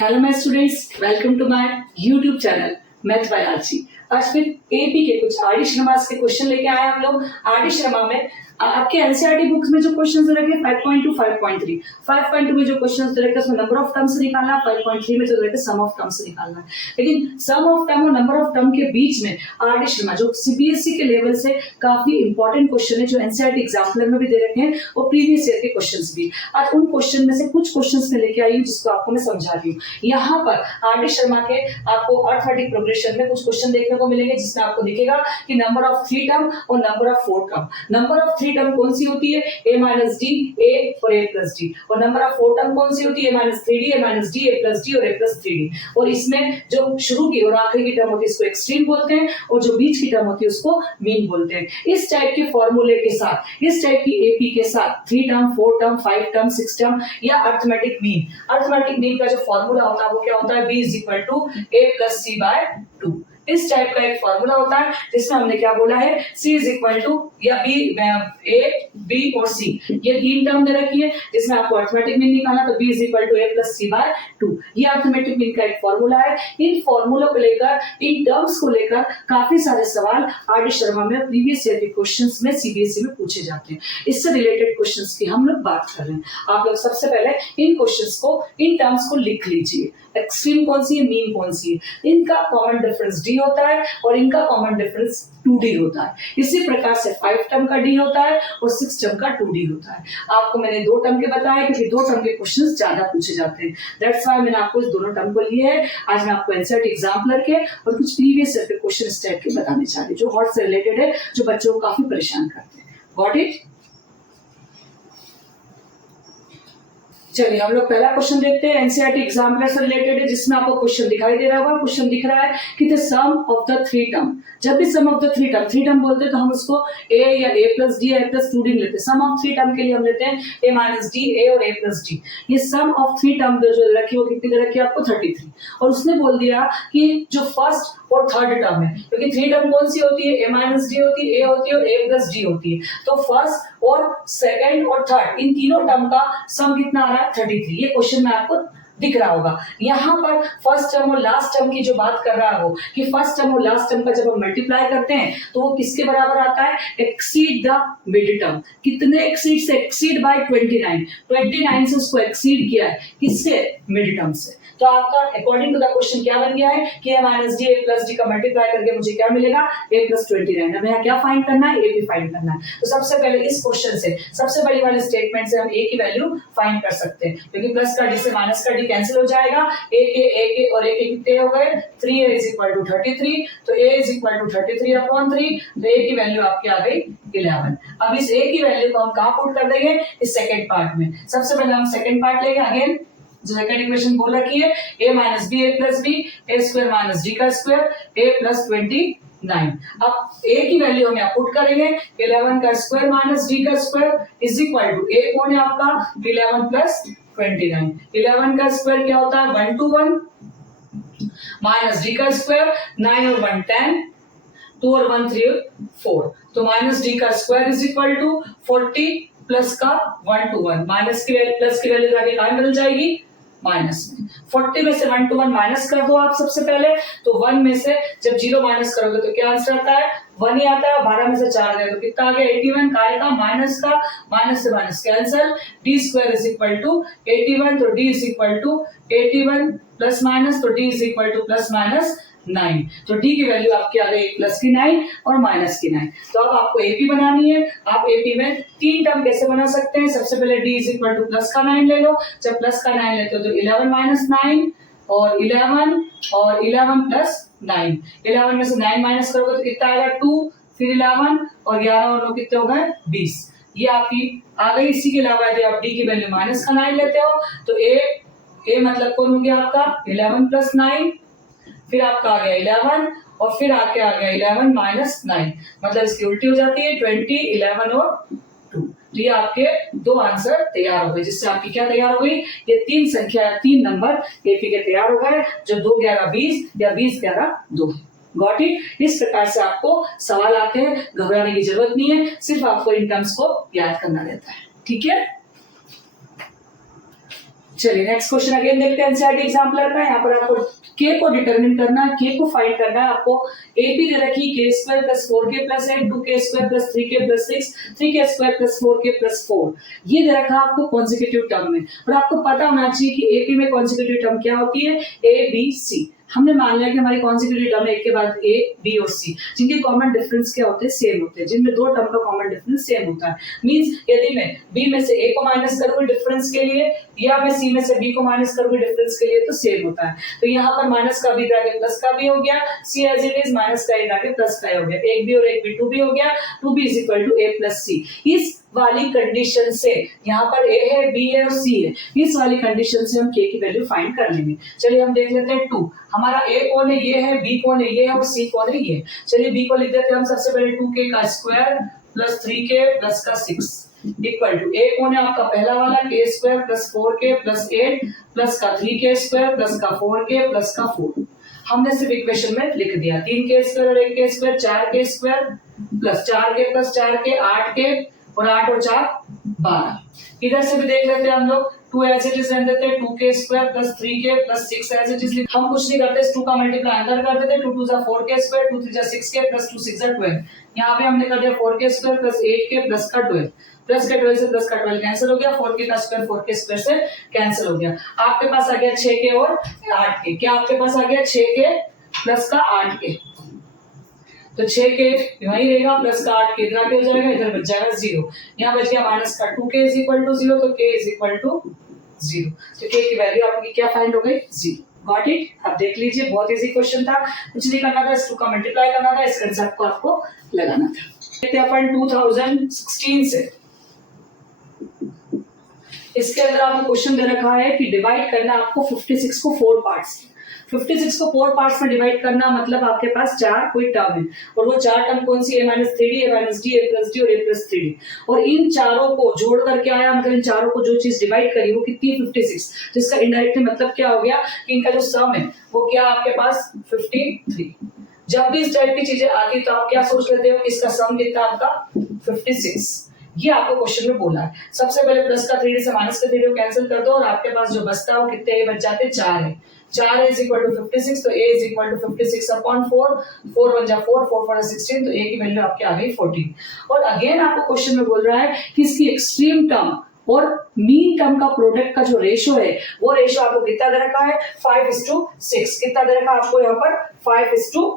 Hello my students, welcome to my YouTube channel math by RG. आज फिर AP के कुछ आर डी शर्मा के क्वेश्चन लेके आए हम लोग। आर डी शर्मा में आपके एनसीईआरटी बुक्स में जो क्वेश्चन दे रखे 5.2 5.3 5.2 में जो क्वेश्चन दे रखे उसमें नंबर ऑफ टर्म्स निकालना, 5.3 में जो दे रखे सम ऑफ टर्म्स निकालना है। लेकिन सम ऑफ टर्म और नंबर ऑफ टर्म के बीच में आर डी शर्मा जो सीबीएसई के लेवल से काफी इंपॉर्टेंट क्वेश्चन है, जो एनसीईआरटी एग्जाम्पलर में भी दे रखे हैं और प्रीवियस ईयर के क्वेश्चंस भी। आज उन क्वेश्चन में से कुछ क्वेश्चंस में लेके आई हूँ जिसको आपको मैं समझा रही हूँ। यहाँ पर आर डी शर्मा के आपको अर्थमेटिक प्रोग्रेशन में कुछ क्वेश्चन देखने को मिलेंगे जिसमें आपको दिखेगा कि नंबर ऑफ 3 टर्म और number of 4 term. Number of 3 term कौन सी होती है? a माइनस डी, a और a प्लस डी। और नंबर ऑफ 4 टर्म कौन सी होती है? a minus 3d, a minus D, a plus D और a प्लस 3d। और इसमें जो शुरू की और आखिरी की टर्म होती है इसको एक्सट्रीम बोलते हैं और जो बीच की टर्म होती है उसको मीन बोलते हैं। इस टाइप के फॉर्मूले के साथ, इस टाइप की एपी के साथ 3 टर्म, 4 टर्म, 5 टर्म, 6 टर्म या अर्थमेटिक मीन, अर्थमेटिक मीन का जो फॉर्मूला होता है वो क्या होता है? b is equal to a plus c by 2। इस टाइप का एक फॉर्मूला होता है जिसमें हमने क्या बोला है? c इज इक्वल टू या b, a, b और c, ये तीन टर्म दे रखी है जिसमें आपको अर्थमेटिक मीन निकालना, तो b is equal to a plus c by 2। ये अर्थमेटिक मीन का एक फॉर्मूला है। इन फॉर्मूलों को लेकर, इन टर्म्स को लेकर काफी सारे सवाल आर डी शर्मा में प्रीवियस ईयर के क्वेश्चंस में सीबीएसई में पूछे जाते हैं। इससे रिलेटेड क्वेश्चंस की हम लोग बात कर रहे हैं। आप लोग सबसे पहले इन क्वेश्चंस को, इन टर्म्स को लिख लीजिए। एक्सट्रीम कौन सी है, मीन कौन सी है। इनका कॉमन डिफरेंस d होता है और इनका कॉमन डिफरेंस 2d होता है। इसी प्रकार से 5 टर्म का d होता है और 6 टर्म का 2d होता है। आपको मैंने 2 टर्म के बताया क्योंकि 2 टर्म के क्वेश्चंस ज्यादा पूछे जाते हैं। दैट्स व्हाई मैंने आपको इस दोनों टर्म को लिए है। आज मैं आपको एनसीईआरटी एग्जाम्पलर के और कुछ प्रीवियस ईयर के क्वेश्चन इस टाइप के बताने चाह रही हूं जो हॉट से रिलेटेड है, जो बच्चों को काफी परेशान करते हैं। Got it? चलिए हम लोग पहला क्वेश्चन देखते हैं, एनसीईआरटी एग्जाम्पलर से रिलेटेड है, जिसमें आपको क्वेश्चन दिखाई दे रहा होगा। क्वेश्चन दिख रहा है कि the sum of the 3 term. जब भी sum of the 3 term, 3 term बोलते हैं तो हम उसको a या a plus d, a plus 2d लेते हैं। सम ऑफ 3 टर्म के लिए हम लेते हैं a माइनस डी, a और a प्लस डी। ये सम ऑफ 3 टर्म जो रखी वो कितनी दे रखी है आपको? 33। और उसने बोल दिया कि जो फर्स्ट और थर्ड टर्म है, क्योंकि 3 टर्म कौन सी होती है? a माइनस डी होती है, a होती है और a प्लस डी होती है। तो फर्स्ट और सेकंड और थर्ड इन तीनों टर्म का सम कितना आ रहा है? 33। ये क्वेश्चन में आपको दिख रहा होगा। यहाँ पर फर्स्ट टर्म और लास्ट टर्म की जो बात कर रहा है वो कि फर्स्ट टर्म और लास्ट टर्म का जब हम मल्टीप्लाई करते हैं तो वो किसके बराबर आता है? Exceed the mid term. कितने एक्सीड से? एक्सीड बाय 29 से उसको एक्सीड किया है। किससे? मिड टर्म से। तो आपका अकॉर्डिंग टू द क्वेश्चन क्या बन गया है कि a minus D, a plus D का मल्टीप्लाई करके मुझे क्या मिलेगा? a plus 29। अब यहाँ क्या फाइंड करना है? a भी फाइंड करना है। तो सबसे पहले इस क्वेश्चन से, सबसे बड़ी वाले स्टेटमेंट से हम a की वैल्यू फाइंड कर सकते हैं, क्योंकि प्लस का डी से माइनस का डी कैंसिल हो जाएगा। a के और a के कितने हो गए? 3a is equal to 33। तो a is equal to 33 upon 3। तो a की वैल्यू आपकी आ गई 11। अब इस a की वैल्यू को हम कहाँ पुट कर देंगे? इस सेकंड पार्ट में। सबसे पहले हम सेकंड पार्ट लेंगे। अगेन जो सेकंड इक्वेशन बोल रखी है a minus b, a plus b, a square minus d का स्क्वायर, a प्लस 29। अब a की वैल्यू हम यहाँ पुट करेंगे 11 का स्क्वायर माइनस d का square is equal to a कौन है आपका? 11 प्लस 29। 11 का स्क्वायर क्या होता है? 1 to 1 माइनस d का स्क्वायर 9 और 1 10, 2 और 1 3 4। तो माइनस d का square is equal to 40 plus का 1 to 1। माइनस की वैल्यू प्लस की वैल्यू जाके कहाँ बदल जाएगी? माइनस में। 40 में से 1 to 1 माइनस कर दो आप सबसे पहले। तो 1 में से जब 0 माइनस करोगे तो क्या आंसर आता है? 1 ही आता है। 12 में से 4 गए तो कितना आ गया? 81। काय का? माइनस का। माइनस से minus cancel. D square is equal to 81। तो D is equal to 81 plus minus, तो D is equal to plus minus 9। तो d की वैल्यू आपकी आ गई प्लस की 9 और माइनस की 9। तो अब आपको एपी बनानी है। आप एपी में 3 टर्म कैसे बना सकते हैं? सबसे पहले d is equal to plus का 9 ले लो। जब प्लस का 9 लेते हो तो 11 माइनस 9 और 11 प्लस 9। 11 में से 9 माइनस करोगे तो कितना आएगा? 2, फिर 11 और 11 और 9 कितने हो गए? 20। ये आपकी आ गई। इसी के अलावा यदि आप d की वैल्यू माइनस का 9 लेते हो तो a मतलब कौन हो गया आपका? 11 प्लस 9, फिर आपका आ गया 11 और फिर आके आ गया 11 माइनस 9। मतलब इसकी उल्टी हो जाती है 20, 11 और 2। तो ये आपके 2 आंसर तैयार हो गए, जिससे आपकी क्या तैयार हो गई? ये 3 संख्या या 3 नंबर एपी के तैयार हो गए, जो 2 11 20 या 20 11 2। Got it? इस प्रकार से आपको सवाल आते हैं, घबराने की जरूरत नहीं है, सिर्फ आपको इन टर्म्स को याद करना रहता है। ठीक है। चलिए नेक्स्ट क्वेश्चन अगेन देखते हैं एनसीईआरटी एग्जाम्पलर का। यहाँ पर आपको के को डिटरमिन करना है, के को फाइंड करना है। आपको एपी दे रखी के square plus 4k plus 8, 2k square plus 3k plus 6, 3k square plus 4k plus 4, ये दे रखा है आपको कॉन्जिक्यूटिव टर्म में। और आपको पता होना चाहिए कि एपी में कॉन्जिक्यूटिव टर्म क्या होती है, ए बी सी। हमने मान लिया कि हमारी कॉन्जिक्यूटिव टर्म एक के बाद ए बी और सी, जिनके कॉमन डिफरेंस क्या होते हैं, सेम होते हैं, जिनमें दो टर्म का कॉमन डिफरेंस सेम होता है। मींस यदि मैं बी में से ए को माइनस करूंगी डिफरेंस के लिए, या मैं सी में से बी को माइनस करूंगी डिफरेंस के लिए, तो सेम होता है। तो यहाँ पर माइनस का बी जाके प्लस का भी हो गया, सी एज इट इज, माइनस का ए जाके प्लस का हो गया, एक बी और एक बी, टू बी हो गया, two B is equal to A plus C. इस वाली कंडीशन से, यहाँ पर ए है, बी है और सी है, इस वाली कंडीशन से हम के की वैल्यू फाइंड कर लेंगे। चलिए हम देख लेते हैं 2, हमारा ए कौन है, ये है, बी कौन है, ये है, और सी कौन है, ये। चलिए बी को लिख देते हैं हम सबसे पहले 2k का स्क्वायर प्लस 3k प्लस का 6 इक्वल टू, ए कौन है आपका पहला वाला, k square plus 4k plus 8 plus का 3k स्क्वायर प्लस का 4k प्लस का 4। हमने सिर्फ इक्वेशन में लिख दिया, 3k स्क्वायर और 1k square, 4k square plus 4k plus 4k 8k और 8 और 4 12। इधर से भी देख लेते हैं हम लोग, 2 एज इट इज रख देते हैं, 2k square plus 3k plus 6 as it is. हम कुछ नहीं करते, इस 2 का मल्टीप्लाई अंदर कर देते हैं, 2 2 जा 4k स्क्वायर, 2 3 जा 6k प्लस 2 6 जा 12। यहाँ पे हमने कर दिया 4k square plus 8k plus का 12, प्लस का 12 से प्लस का 12 कैंसिल हो गया, 4k का स्क्वायर 4k स्क्वायर से कैंसिल हो गया। आपके पास आ गया 6k और 8k। क्या आपके पास आ गया, 6k प्लस का 8k, तो 6k वहीं रहेगा, प्लस का 8k इधर आके हो जाएगा, इधर बच जाएगा 0। यहाँ बच गया माइनस का 2k इज इक्वल टू 0, तो k इज इक्वल टू 0। तो k की वैल्यू आपकी क्या फाइंड हो गई, 0। Got it. अब देख लीजिए, बहुत इजी क्वेश्चन था, कुछ नहीं करना था, इस 2 का मल्टीप्लाई करना था, इस कंसेप्ट को आपको लगाना था। देखते हैं अपन 2016 से। इसके अंदर आपको क्वेश्चन दे रखा है कि डिवाइड करना आपको 56 को 4 पार्ट्स। 56 को 4 पार्ट्स में डिवाइड करना मतलब आपके पास 4 कोई टर्म है, और वो 4 टर्म कौन सी, a - 3d, a - d, a + d और a + 3d। और इन चारों को जोड़ करके आया, मतलब इन चारों को जो चीज डिवाइड करी वो कितनी, 56। जिसका इनडायरेक्टली मतलब क्या हो गया कि इनका जो सम है वो क्या आपके पास 53। जब भी इस टाइप की चीजें आती तो आप क्या सोच लेते हो कि इसका सम कितना आपका 56। ये आपको क्वेश्चन में बोला है। सबसे पहले प्लस का 3d से माइनस का 3d को कैंसिल कर दो, और आपके पास जो बचता है वो कितने बच जाते, 4 है। 4 इज इक्वल टू 56, तो a is equal to 56 upon 4, 4 1 जा 4, 4 4 16, तो a की वैल्यू आपके आ गई 14। और अगेन आपको क्वेश्चन में बोल रहा है कि इसकी एक्सट्रीम टर्म और मीन टर्म का प्रोडक्ट का जो रेशो है, वो रेशो आपको कितना दे रखा है, 5:6। कितना दे रखा है आपको यहाँ पर, 5:6।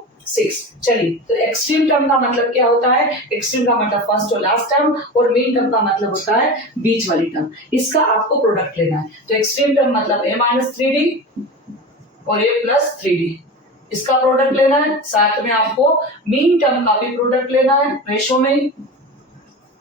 चलिए, तो एक्सट्रीम टर्म का मतलब क्या होता है, एक्सट्रीम का मतलब फर्स्ट और लास्ट टर्म, और मीन टर्म का मतलब होता है बीच वाली टर्म। इसका आपको प्रोडक्ट लेना है। तो एक्सट्रीम टर्म मतलब a - 3d और a + 3d, इसका प्रोडक्ट लेना है। साथ में आपको मीन टर्म का भी प्रोडक्ट लेना है रेशो में,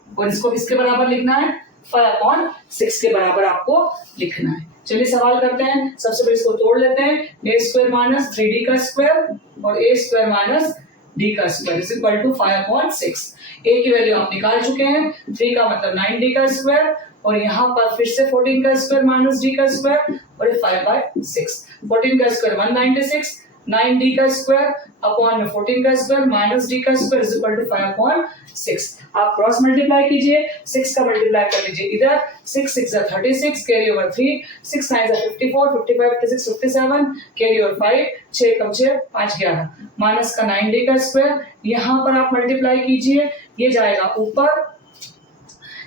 और इसको किसके बराबर लिखना है, 5/6 के बराबर आपको लिखना है। चलिए सवाल करते हैं। सबसे पहले इसको तोड़ लेते हैं, a स्क्वायर - 3d का स्क्वायर और a स्क्वायर - d का square is equal to 5/6। a की वैल्यू आप निकाल चुके हैं, 3 का मतलब 9d का स्क्वायर, और यहाँ पर फिर से 14 का स्क्वायर माइनस d का स्क्वायर, और ये 5/6। 14 का स्क्वायर 196, 9d का स्क्वायर अपॉन में 14 का स्क्वायर माइनस d का स्क्वायर इज इक्वल टू 5/6। आप क्रॉस मल्टीप्लाई कीजिए, 6 का मल्टीप्लाई कर लीजिए इधर, 6 6 जा 36, कैरी ओवर 3, 6 9 जा 54, 55 56 57, कैरी ओवर 5, 6 कम 6 5 11, माइनस का 9d का स्क्वायर, यहाँ पर आप मल्टीप्लाई कीजिए, ये जाएगा ऊपर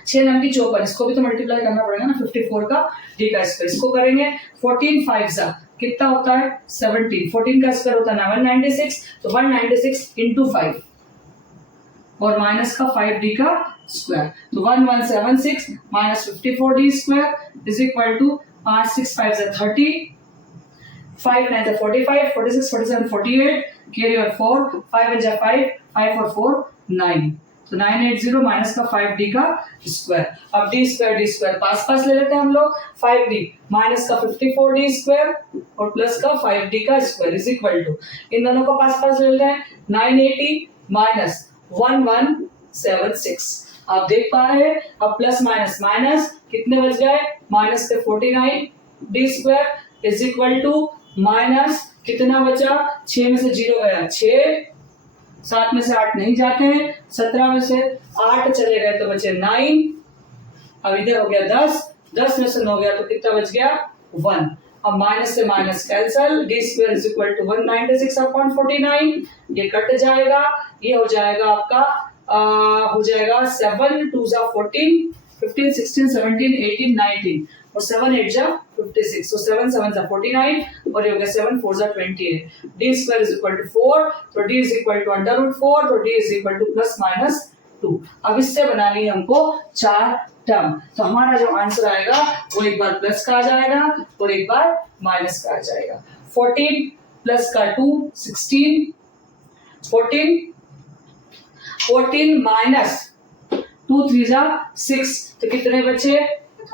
6 9 की 54, इसको भी तो मल्टीप्लाई करना पड़ेगा ना, 54 का d का स्क्वायर, इसको करेंगे 14 5 जा कितना होता है 17, 14 का स्क्वायर होता है 196, तो 196 into 5 और माइनस का 5d का स्क्वायर, तो 1176 minus 54d square is equal to 5 6 5 जा 30, 5 9 जा 45, 46 47 48, कैरी ओवर 4, 5 1 जा 5, 5 और 4 9, तो 980 माइनस का 5d का स्क्वायर। अब d स्क्वायर पास ले लेते हैं हम लोग, 5d माइनस का 54d स्क्वायर और प्लस का 5d का स्क्वायर इज इक्वल टू, इन दोनों को पास ले लेते हैं, 980 माइनस 1176। आप देख पा रहे हैं, अब प्लस माइनस माइनस कितने बच गए, माइनस के 49d square is equal to minus कितना बचा, 6 में से 0 गया 6, 7 में से 8 नहीं जाते हैं, 17 में से 8 चले गए तो बचे 9, अब इधर हो गया 10, 10 में से 9 गया तो कितना बच गया 1। अब माइनस से minus cancel, d square is equal to 196/49, ये कट जाएगा, ये हो जाएगा आपका हो जाएगा 7 2 जा 14, 15 16 17 18 19 और 7 8 जा 56, so 7 7 जा 49 और ये हो गया 7 4 जा 28। D square is equal to 4, तो डी इज इक्वल टू √4, तो D is equal to plus minus 2। अब इससे बनानी है हमको 4 टर्म, तो हमारा जो आंसर आएगा वो एक बार प्लस का आ जाएगा और एक बार माइनस का आ जाएगा। 14 प्लस का 2 16, 14 माइनस 2 3 जा 6, तो कितने बचे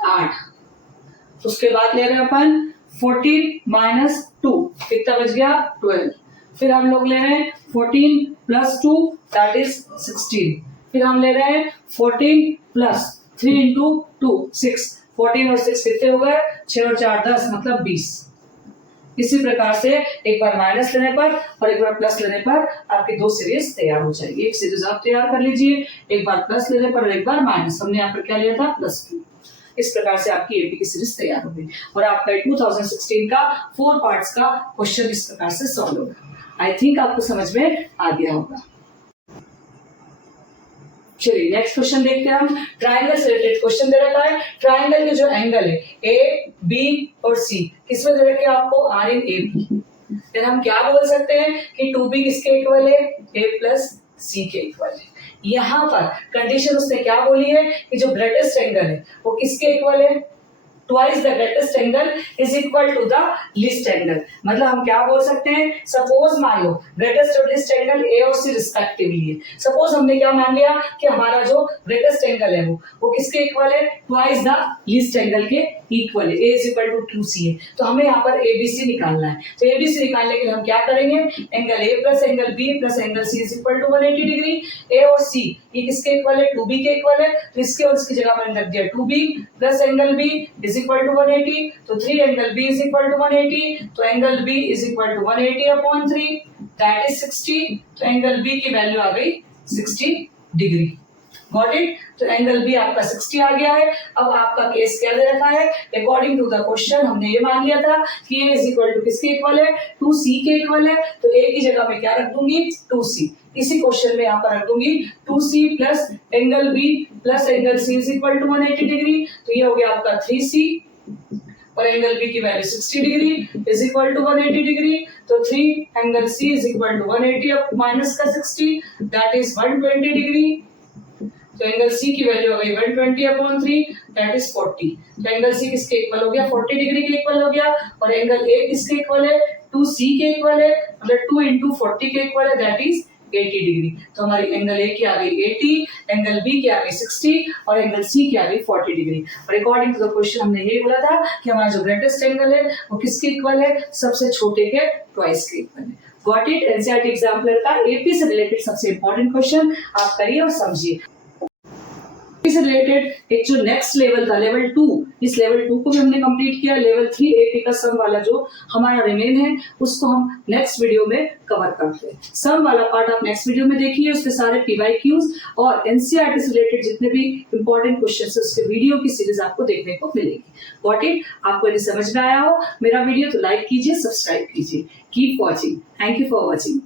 8। उसके बाद ले रहे हैं अपन 14 माइनस 2, कितना बच गया 12। फिर हम लोग ले रहे हैं 14 प्लस 2 दैट इज 16। फिर हम ले रहे हैं 14 प्लस 3 इंटू 2 6, 14 और 6 कितने हो गए 6 और 4 10 मतलब 20। इसी प्रकार से एक बार माइनस लेने पर और एक बार प्लस लेने पर आपकी दो सीरीज तैयार हो जाएगी। एक सीरीज आप तैयार कर लीजिए, एक बार प्लस लेने पर और एक बार माइनस। हमने यहाँ पर क्या लिया था +2। इस प्रकार से आपकी एपी की सीरीज तैयार हो गई और आपका 2016 का 4 पार्ट्स का क्वेश्चन इस प्रकार से सॉल्व होगा। आई थिंक आपको समझ में आ गया होगा। चलिए नेक्स्ट क्वेश्चन देखते हैं हम। ट्राइंगल से रिलेटेड क्वेश्चन दे रखा है। ट्राइंगल के जो एंगल है ए बी और सी किसमें दे रखे आपको आर इन ए बी। फिर हम क्या बोल सकते हैं कि 2b किसके इक्वल है a प्लस सी के इक्वल है। यहाँ पर कंडीशन उसने क्या बोली है कि जो ग्रेटेस्ट एंगल है वो किसके इक्वल है, twice the greatest angle is equal to the least angle. मतलब हम क्या बोल सकते हैं, सपोज मान लो ग्रेटेस्ट और लीस्ट एंगल ए और सी रिस्पेक्टिवली है। सपोज हमने क्या मान लिया कि हमारा जो ग्रेटेस्ट एंगल है वो किसके इक्वल है, ट्वाइस द लीस्ट एंगल के इक्वल है, a is equal to 2c है। तो हमें यहाँ पर ABC निकालना है। तो ABC निकालने के लिए हम क्या करेंगे, angle A plus angle B plus angle C is equal to 180 degree. A और C ये किसके इक्वल है, 2B के इक्वल है। तो इसके और इसकी जगह मैंने रख दिया 2B plus angle B is equal to 180। तो 3 angle B is equal to 180। तो angle B is equal to 180/3 that is 60। तो एंगल B की वैल्यू आ गई 60 डिग्री। Got it. तो एंगल बी आपका 60 आ गया है। अब आपका केस क्या दे रखा है, अकॉर्डिंग टू द क्वेश्चन हमने ये मान लिया था कि a इज इक्वल टू किसके इक्वल है, 2c के इक्वल है। तो a की जगह में क्या रख दूंगी 2c। इसी क्वेश्चन में यहाँ पर रख दूंगी 2c plus angle b plus angle c is equal to 180 degree. तो ये हो गया आपका 3c और एंगल बी की value 60 degree is equal to 180 degree. तो 3 angle c is equal to 180 अब माइनस का 60 दैट इज 120 डिग्री। तो एंगल C की वैल्यू हो गई 120/3 दैट इज 40। तो एंगल C किसके इक्वल हो गया, 40 डिग्री के इक्वल हो गया। और एंगल A किसके इक्वल है, 2C के इक्वल है, मतलब 2 into 40 के इक्वल है दैट इज 80 डिग्री। तो हमारी एंगल A की आ गई 80, एंगल B की आ गई 60 और एंगल C की आ गई 40 डिग्री। और अकॉर्डिंग टू द क्वेश्चन हमने ये बोला था कि हमारा जो ग्रेटेस्ट एंगल है वो किसके इक्वल है, सबसे छोटे के ट्वाइस के इक्वल है। Got it. एनसीईआरटी एग्जाम्पलर का एपी से रिलेटेड सबसे इंपॉर्टेंट क्वेश्चन आप करिए और समझिए। से रिलेटेड एक जो नेक्स्ट लेवल था लेवल 2, इस लेवल 2 को भी हमने कंप्लीट किया। लेवल 3 एपी का सम वाला जो हमारा रिमेन है उसको हम नेक्स्ट वीडियो में कवर करते हैं। सम वाला पार्ट आप नेक्स्ट वीडियो में देखिए, उसके सारे पीवाईक्यूज और एनसीईआरटी से रिलेटेड जितने भी इंपॉर्टेंट क्वेश्चन है उसके वीडियो की सीरीज आपको देखने को मिलेगी। Got it. आपको यदि समझ में आया हो मेरा वीडियो तो लाइक कीजिए, सब्सक्राइब कीजिए। Keep watching. Thank you for watching.